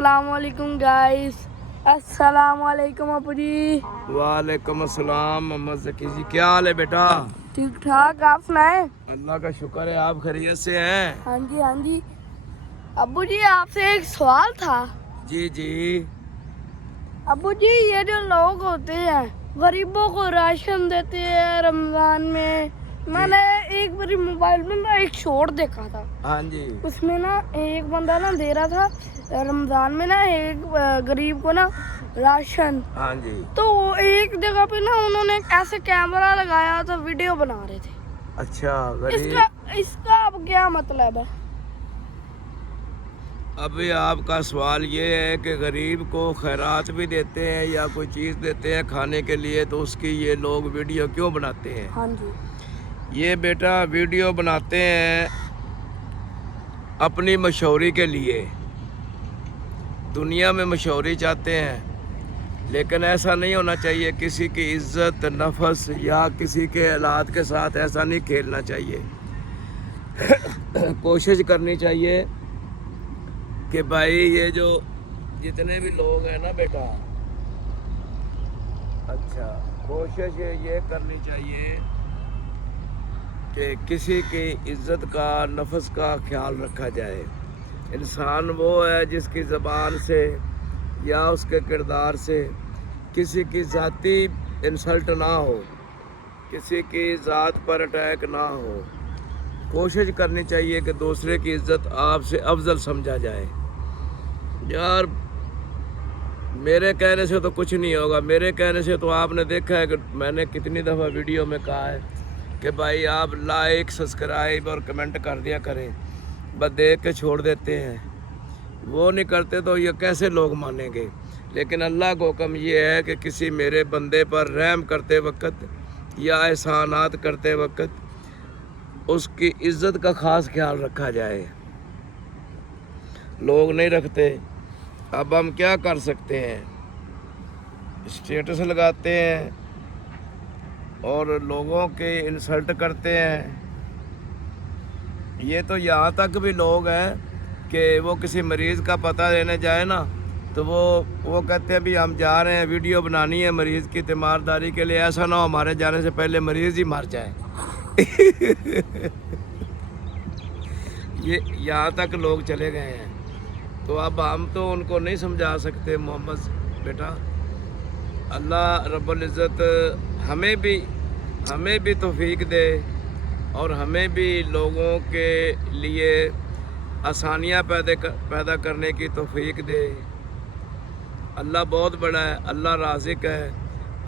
अस्सलामुअलैकुम गाइस। अस्सलामुअलैकुम अबू जी। वालेकुम अस्सलाम मोहम्मद ज़की जी, क्या हाल है बेटा? ठीक ठाक, आप सुनाए? अल्लाह का शुक्र है, आप खैरियत से हैं? हाँ जी हाँ जी। अबू जी आपसे एक सवाल था। जी जी। अबू जी ये जो लोग होते हैं गरीबों को राशन देते हैं रमजान में, मैंने एक बारी मोबाइल में ना एक शॉर्ट देखा था। हाँ जी। उसमें ना एक बंदा ना दे रहा था रमजान में ना एक गरीब को ना राशन। हाँ जी। तो एक जगह पे ना उन्होंने ऐसे कैमरा लगाया तो वीडियो बना रहे थे। अच्छा, गरीब। इसका अब क्या मतलब है? अभी आपका सवाल ये है कि गरीब को खैरात भी देते हैं या कोई चीज़ देते हैं खाने के लिए, तो उसकी ये लोग वीडियो क्यों बनाते हैं? हाँ जी। ये बेटा वीडियो बनाते हैं अपनी मशहूरी के लिए, दुनिया में मशहूरी चाहते हैं, लेकिन ऐसा नहीं होना चाहिए। किसी की इज्जत नफस या किसी के हालात के साथ ऐसा नहीं खेलना चाहिए। कोशिश करनी चाहिए कि भाई ये जो जितने भी लोग हैं ना बेटा, अच्छा, कोशिश ये करनी चाहिए कि किसी की इज्जत का नफस का ख्याल रखा जाए। इंसान वो है जिसकी ज़बान से या उसके किरदार से किसी की ज़ाती इंसल्ट ना हो, किसी की ज़ात पर अटैक ना हो। कोशिश करनी चाहिए कि दूसरे की इज्जत आपसे अफजल समझा जाए। यार मेरे कहने से तो कुछ नहीं होगा, मेरे कहने से तो आपने देखा है कि मैंने कितनी दफ़ा वीडियो में कहा है कि भाई आप लाइक सब्सक्राइब और कमेंट कर दिया करें, बस देख के छोड़ देते हैं। वो नहीं करते तो ये कैसे लोग मानेंगे? लेकिन अल्लाह का हुक्म ये है कि किसी मेरे बंदे पर रहम करते वक्त या एहसानात करते वक्त उसकी इज्जत का ख़ास ख्याल रखा जाए। लोग नहीं रखते। अब हम क्या कर सकते हैं? स्टेटस लगाते हैं और लोगों के इंसल्ट करते हैं। ये तो यहाँ तक भी लोग हैं कि वो किसी मरीज़ का पता लेने जाए ना, तो वो कहते हैं भी हम जा रहे हैं, वीडियो बनानी है मरीज़ की तीमारदारी के लिए, ऐसा ना हो हमारे जाने से पहले मरीज़ ही मर जाए। ये यहाँ तक लोग चले गए हैं। तो अब हम तो उनको नहीं समझा सकते मोहम्मद बेटा। अल्लाह रब्बुल इज़्ज़त हमें भी तौफीक दे और हमें भी लोगों के लिए आसानियाँ पैदा करने की तौफीक दे। अल्लाह बहुत बड़ा है, अल्लाह राज़िक है,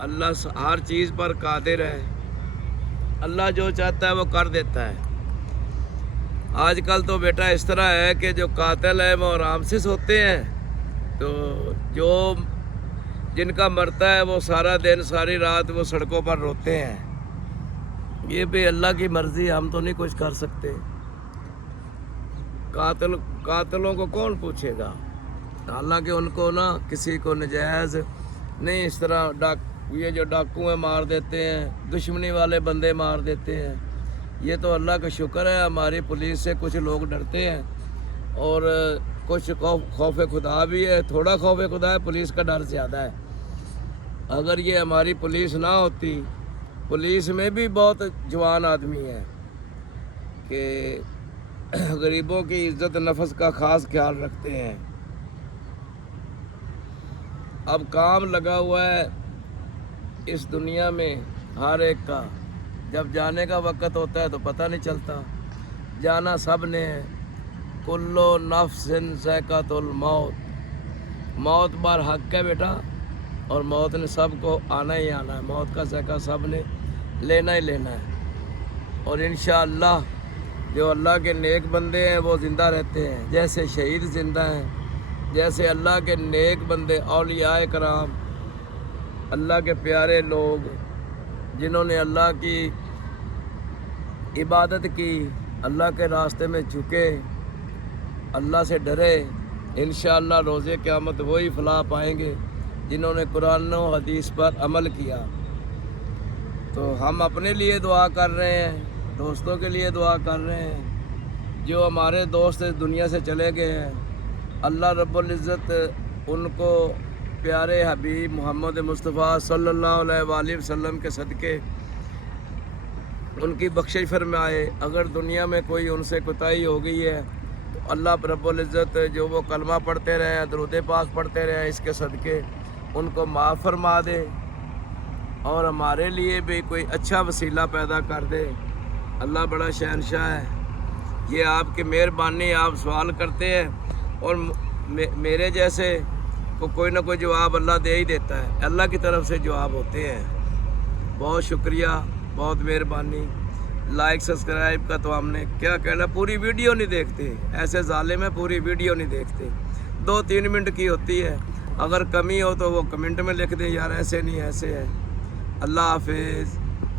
अल्लाह हर चीज़ पर कादिर है। अल्लाह जो चाहता है वो कर देता है। आजकल तो बेटा इस तरह है कि जो कातिल है वो आराम से सोते हैं, तो जो जिनका मरता है वो सारा दिन सारी रात वो सड़कों पर रोते हैं। ये भी अल्लाह की मर्ज़ी, हम तो नहीं कुछ कर सकते। कातिलों को कौन पूछेगा? हालांकि उनको ना किसी को नजायज़ नहीं, इस तरह ये जो डाकू हैं मार देते हैं, दुश्मनी वाले बंदे मार देते हैं। ये तो अल्लाह का शुक्र है हमारी पुलिस से कुछ लोग डरते हैं और कुछ खौफ खुदा भी है। थोड़ा खौफ खुदा है, पुलिस का डर ज़्यादा है। अगर ये हमारी पुलिस ना होती, पुलिस में भी बहुत जवान आदमी हैं कि गरीबों की इज्जत नफस का ख़ास ख्याल रखते हैं। अब काम लगा हुआ है इस दुनिया में हर एक का। जब जाने का वक़्त होता है तो पता नहीं चलता। जाना सब ने है। कुल्लो नफ्सिन ज़ाइक़ातुल मौत। मौत बार हक है बेटा, और मौत ने सबको आना ही आना है। मौत का ज़ाइक़ा सब ने लेना ही लेना है। और इंशाअल्लाह जो अल्लाह के नेक बंदे हैं वो ज़िंदा रहते हैं, जैसे शहीद ज़िंदा हैं, जैसे अल्लाह के नेक बंदे औलियाए कराम, अल्लाह के प्यारे लोग जिन्होंने अल्लाह की इबादत की, अल्लाह के रास्ते में झुके, अल्लाह से डरे, इंशाअल्लाह रोज़े क़यामत वही फलाह पाएंगे जिन्होंने कुरान और हदीस पर अमल किया। तो हम अपने लिए दुआ कर रहे हैं, दोस्तों के लिए दुआ कर रहे हैं। जो हमारे दोस्त इस दुनिया से चले गए हैं اللہ رب العزت ان کو پیارے حبیب محمد مصطفیٰ صلی اللہ علیہ وآلہ وسلم کے صدقے ان کی بخشش فرمائے۔ اگر دنیا میں کوئی ان سے کوتاہی ہو گئی ہے تو اللہ رب العزت جو وہ کلمہ پڑھتے رہے، درود پاک پڑھتے رہے، اس کے صدقے ان کو معاف فرما دے اور ہمارے لیے بھی کوئی اچھا وسیلہ پیدا کر دے۔ اللہ بڑا شہنشاہ ہے، یہ آپ کی مہربانی، آپ سوال کرتے ہیں اور میرے جیسے کو کوئی نہ کوئی جواب اللہ دے ہی دیتا ہے، اللہ کی طرف سے جواب ہوتے ہیں۔ بہت شکریہ، بہت مہربانی۔ لائک سبسکرائب کا تو ہم نے کیا کہنا، پوری ویڈیو نہیں دیکھتے، ایسے ظالم ہے پوری ویڈیو نہیں دیکھتے، 2-3 منٹ کی ہوتی ہے، اگر کمی ہو تو وہ کمنٹ میں لکھ دیں یار ایسے نہیں ایسے ہے۔ اللہ حافظ۔